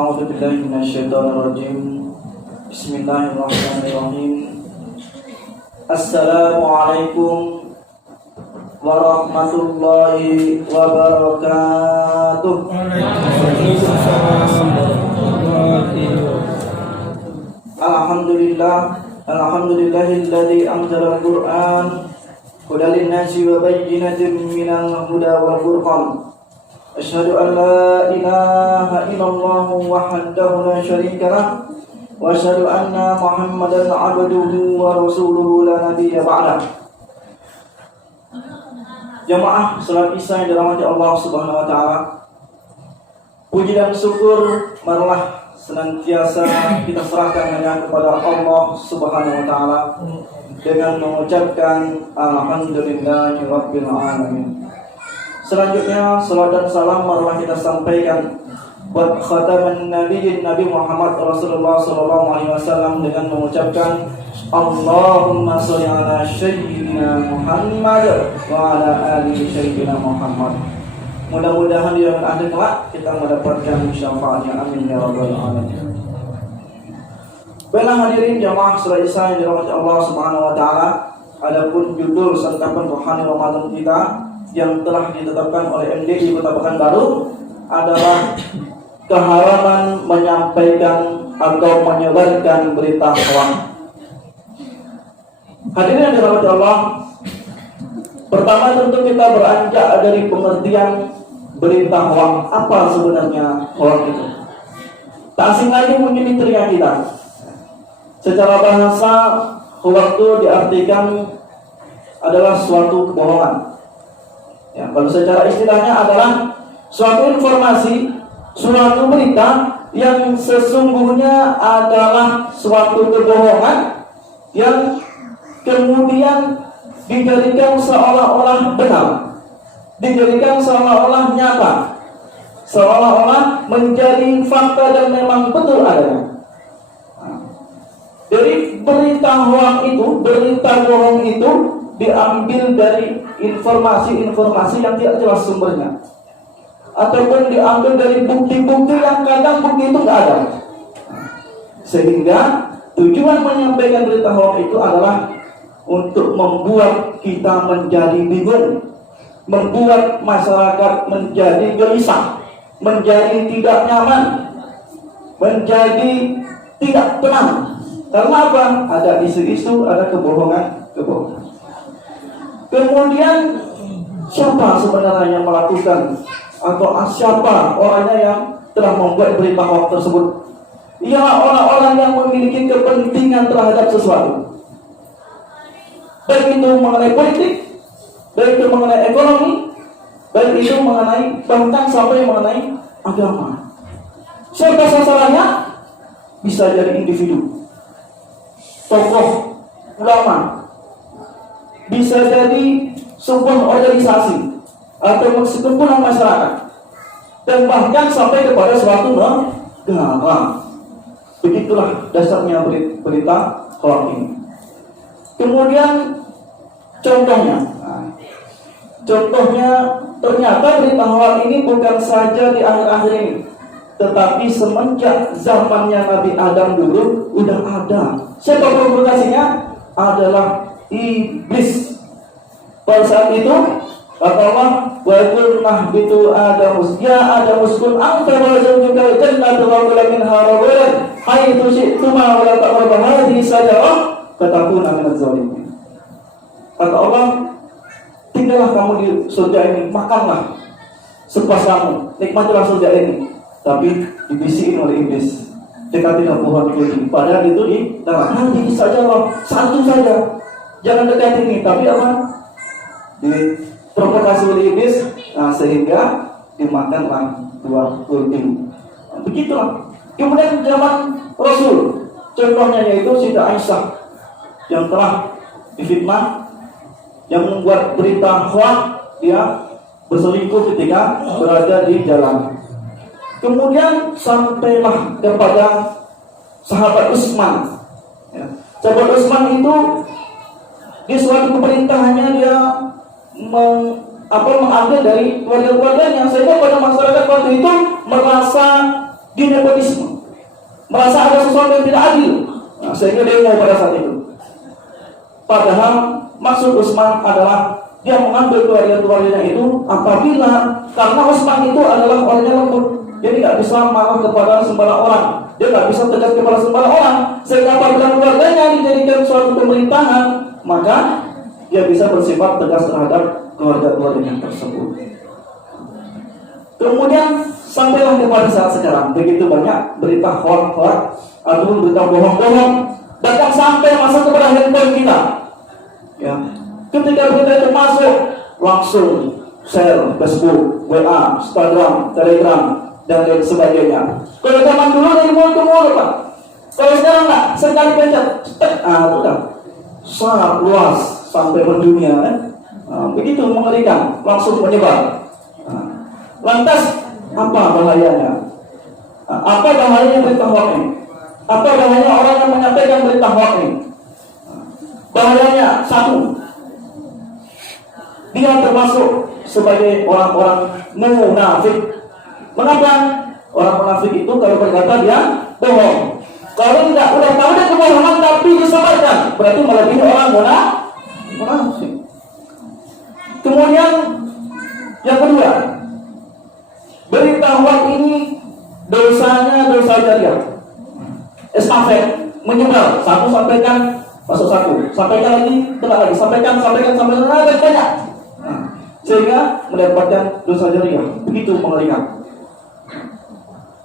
A'udzu billahi minasyaitonir rajim. Bismillahirrahmanirrahim. Assalamualaikum warahmatullahi wabarakatuh. Alhamdulillahilladzi anzala al-Qur'an hudan lin-nasi wa bayyinatin minal huda wal furqan. Asyhadu an la ilaha illallah wahdahu la syarika lah wa asyhadu anna Muhammadan abduhu wa rasuluhu la nabiyya ba'dah. Jamaah salat Isya yang dirahmati Allah Subhanahu wa taala. Puji dan syukur marilah senantiasa kita serahkan hanya kepada Allah Subhanahu wa taala dengan mengucapkan alhamdulillahirabbil alamin. Selanjutnya salat dan salam marilah kita sampaikan buat khataman nabiyyin Nabi Muhammad Rasulullah sallallahu alaihi wasallam dengan mengucapkan Allahumma shalli ala sayyidina Muhammad wa ala ali sayyidina Muhammad. Mudah-mudahan di akhir kelak kita mendapatkan syafaatnya, amin ya rabbal alamin. Baiklah hadirin jamaah salat Isya yang dirahmati Allah Subhanahu wa taala, adapun judul santapan rohani Ramadan kita yang telah ditetapkan oleh MDI Kota Pekanbaru adalah keharaman menyampaikan atau menyebarkan berita hoax. Hadirin yang dirahmati Allah, pertama tentu kita beranjak dari pengertian berita hoax. Apa sebenarnya hoax itu? Tak asing lagi mungkin di telinga kita. Secara bahasa, hoax itu diartikan adalah suatu kebohongan. Ya, kalau secara istilahnya adalah suatu informasi, suatu berita yang sesungguhnya adalah suatu kebohongan yang kemudian dijadikan seolah-olah benar, dijadikan seolah-olah nyata, seolah-olah menjadi fakta dan memang betul adanya. Dari berita hoax itu, berita bohong itu diambil dari informasi-informasi yang tidak jelas sumbernya, ataupun diambil dari bukti-bukti yang kadang bukti itu nggak ada. Sehingga tujuan menyampaikan berita hoax itu adalah untuk membuat kita menjadi bingung, membuat masyarakat menjadi gelisah, menjadi tidak nyaman, menjadi tidak tenang. Karena apa? Ada isu-isu, ada kebohongan. Kemudian siapa sebenarnya yang melakukan atau siapa orangnya yang telah membuat berita hoax tersebut? Ialah orang-orang yang memiliki kepentingan terhadap sesuatu, baik itu mengenai politik, baik itu mengenai ekonomi, baik itu mengenai bahkan sampai mengenai agama. Siapa sasarannya? Bisa jadi individu, tokoh, ulama, bisa jadi sebuah organisasi atau sekumpulan masyarakat, dan bahkan sampai kepada suatu negara. Begitulah dasarnya berita hoax ini. Kemudian contohnya ternyata berita hoax ini bukan saja di akhir-akhir ini, tetapi semenjak zamannya Nabi Adam dulu udah ada. Siapa provokasinya? Adalah iblis. Pada saat itu kata Allah, wa qulna bitu adamus ya adamus kun anta wa zawjuka jannatu wa kula minha ragadan haitsu syi'tuma wa la taqrabu hadhihi sajarah fatakuna minaz zalimin. Kata Allah, tinggallah kamu di surga ini, makanlah sepuas kamu, nikmatilah surga ini. Tapi dibisikin oleh iblis, dekatilah pohon ini, padahal itu di dalam hati saja loh, satu saja, jangan dekat ini. Tapi apa? Diprovokasi oleh iblis, sehingga dimakanlah buah kurdi. Begitulah. Kemudian zaman Rasul, contohnya yaitu Siti Aisyah yang telah difitnah, yang membuat berita hoax, dia berselingkuh ketika berada di jalan. Kemudian sampailah kepada sahabat Utsman. Sahabat Utsman itu di suatu pemerintahannya dia mengambil dari keluarga-keluarganya, sehingga pada masyarakat waktu itu merasa Dia nepotisme, merasa ada sesuatu yang tidak adil, sehingga dia mau pada saat itu. Padahal maksud Utsman adalah dia mengambil keluarga-keluarganya itu apabila karena Utsman itu adalah orangnya lembut, dia tidak bisa marah kepada sembarang orang, dia tidak bisa tegas kepada sembarang orang, sehingga apabila keluarganya dijadikan suatu pemerintahan, maka dia bisa bersifat tegas terhadap keluarga-keluarganya tersebut. Kemudian sampailah kepada saat sekarang begitu banyak berita hoax atau berita bohong-bohong datang sampai masuk kepada handphone kita. Ya, ketika berita itu masuk langsung share Facebook, WA, Instagram, Telegram dan lain sebagainya. Kalau zaman dulu dari mulut ke mulut, Pak. Kalau sekarang enggak, sekali pencet, sudah sangat luas sampai mendunia kan. Begitu mengerikan, langsung menyebar. Lantas apa bahayanya? Apa bahayanya berita hoax ini? Apa bahayanya orang yang menyampaikan berita hoax ini? Bahayanya satu, dia termasuk sebagai orang-orang munafik. Mengapa? Orang munafik itu kalau berkata dia bohong. Kalau tidak udah tahu dia kebohongan tapi disabarkan, berarti melebihi orang munafik. Kemudian yang kedua, berita hoax ini dosanya dosa jariah. Estafet menyebar, satu sampaikan masuk satu, sampaikan lagi, telah lagi, sampaikan banyak, sehingga mendapatkan dosa jariah. Begitu mengerikan.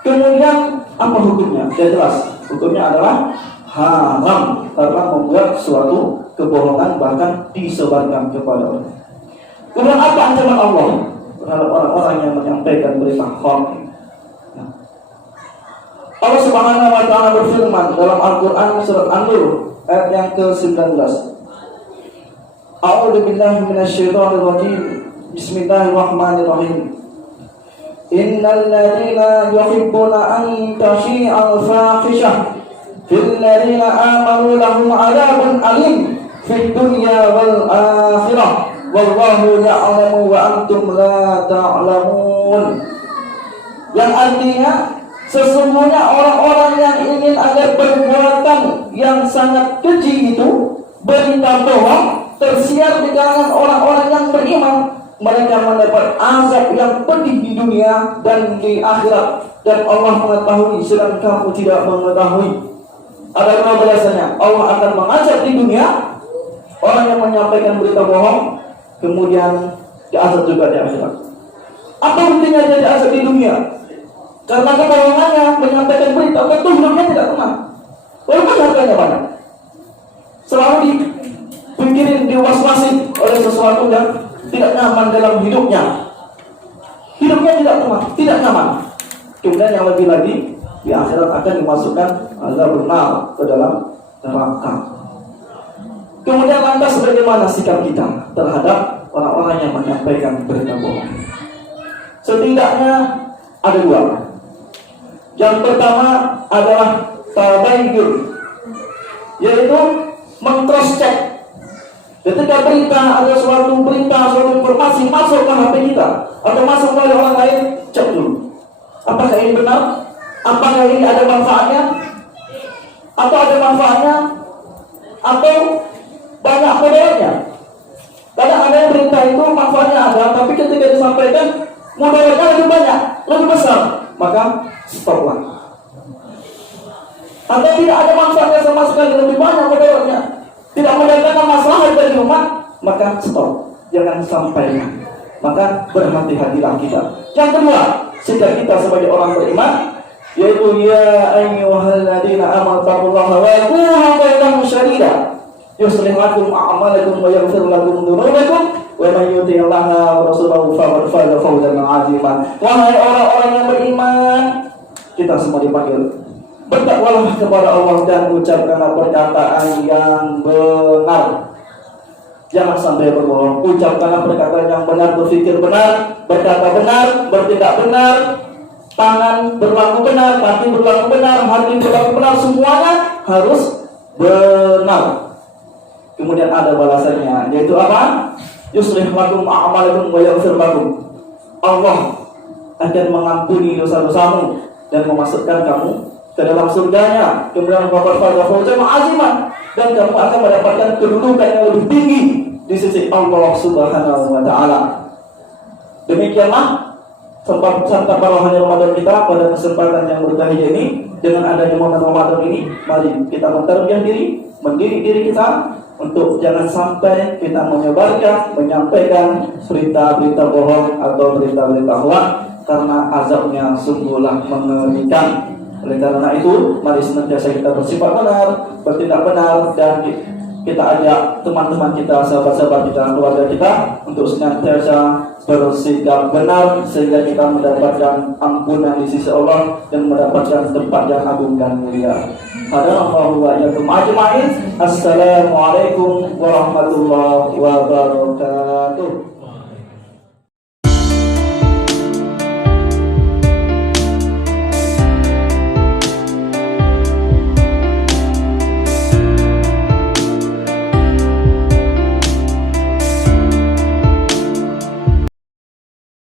Kemudian apa hukumnya? Dia jelas, hukumnya adalah haram karena membuat suatu kebohongan bahkan disebarkan kepada orang. Kemudian apa ancaman Allah terhadap orang-orang yang menyampaikan berita hoax? Allah Subhanahu wa taala berfirman dalam Al-Qur'an surat An-Nur ayat yang ke-19. A'udzu billahi minasyaitonir rajim. Bismillahirrahmanirrahim. Innal ladzina yuhibbuna an tashi'al fahishah fil ladzina amanu lahum 'adzabun alim fid dunya wal akhirah. Wallahu ya'lamu wa antum la ta'lamun. Yang artinya sesungguhnya orang-orang yang ingin agar perbuatan yang sangat keji itu, berita bohong, tersiar di kalangan orang-orang yang beriman, mereka mendapat azab yang pedih di dunia dan di akhirat, dan Allah mengetahui sedang kamu tidak mengetahui. Ada balasannya, Allah akan mengazab di dunia orang yang menyampaikan berita bohong, kemudian diazab juga di akhirat. Apa buktinya dia diazab di dunia? Karena kebohongannya menyampaikan berita, tentu hidupnya tidak tenang. Walaupun harganya banyak, selalu dipikirin, diwaswasin oleh sesuatu yang tidak nyaman dalam hidupnya. Hidupnya tidak tenang, tidak nyaman. Kemudian yang lebih lagi, di akhirat akan dimasukkan azabun nar ke dalam neraka. Kemudian lantas bagaimana sikap kita terhadap orang-orang yang menyampaikan berita bohong? Setidaknya ada dua. Yang pertama adalah tabayyun, yaitu meng-cross-check. Ketika ada suatu berita, suatu informasi masuk ke HP kita atau masuk oleh orang lain, cek dulu. Apakah ini benar? Apakah ini ada manfaatnya? Atau ada manfaatnya? Atau banyak mudaratnya? Kadang ada yang berita itu manfaatnya ada, tapi ketika disampaikan mudaratnya lebih banyak, lebih besar, maka stoplah. Atau tidak ada manfaatnya sama sekali, lebih banyak mudaratnya, tidak mendatangkan masalah bagi umat, maka stop, jangan sampaikan. Maka berhati-hatilah kita. Yang kedua, sikap kita sebagai orang beriman, yaitu ya ayyuhalladzina amanu taqullaha wa qulu qawlan sadida yuslih lakum a'malakum wa yaghfir lakum dzunubakum wa may yuti'illaha wa rasulahu faqad faza fawzan 'azima. Wahai orang-orang yang beriman, kita semua dipanggil bertakwalah kepada Allah dan ucapkanlah perkataan yang benar. Jangan sampai berbohong. Ucapkanlah perkataan yang benar, berpikir benar, berkata benar, bertindak benar, tangan berlaku benar, kaki berlaku benar, hati berlaku benar, semuanya harus benar. Kemudian ada balasannya, yaitu apa? Yuslih lakum a'malakum wa yaghfir lakum. Allah akan mengampuni dosa-dosamu dan memasukkan kamu ke dalam surganya. Kemudian dan kamu akan mendapatkan kedudukan yang lebih tinggi di sisi Allah Subhanahu wa taala. Demikianlah santap rohani Ramadan kita pada kesempatan yang berbahagia ini. Dengan adanya momen Ramadan ini, mari kita menterbiah diri, mendidik diri kita untuk jangan sampai kita menyebarkan, menyampaikan berita-berita bohong atau berita-berita hoax, karena azabnya sungguhlah mengerikan. Oleh karena itu, mari senantiasa kita bersifat benar, bertindak benar, dan kita ajak teman-teman kita, sahabat-sahabat kita, keluarga kita untuk senantiasa bersikap benar sehingga kita mendapatkan ampunan di sisi Allah dan mendapatkan tempat yang agung dan mulia. Hadanallahu wa iyyakum ajma'in. Assalamualaikum warahmatullahi wabarakatuh.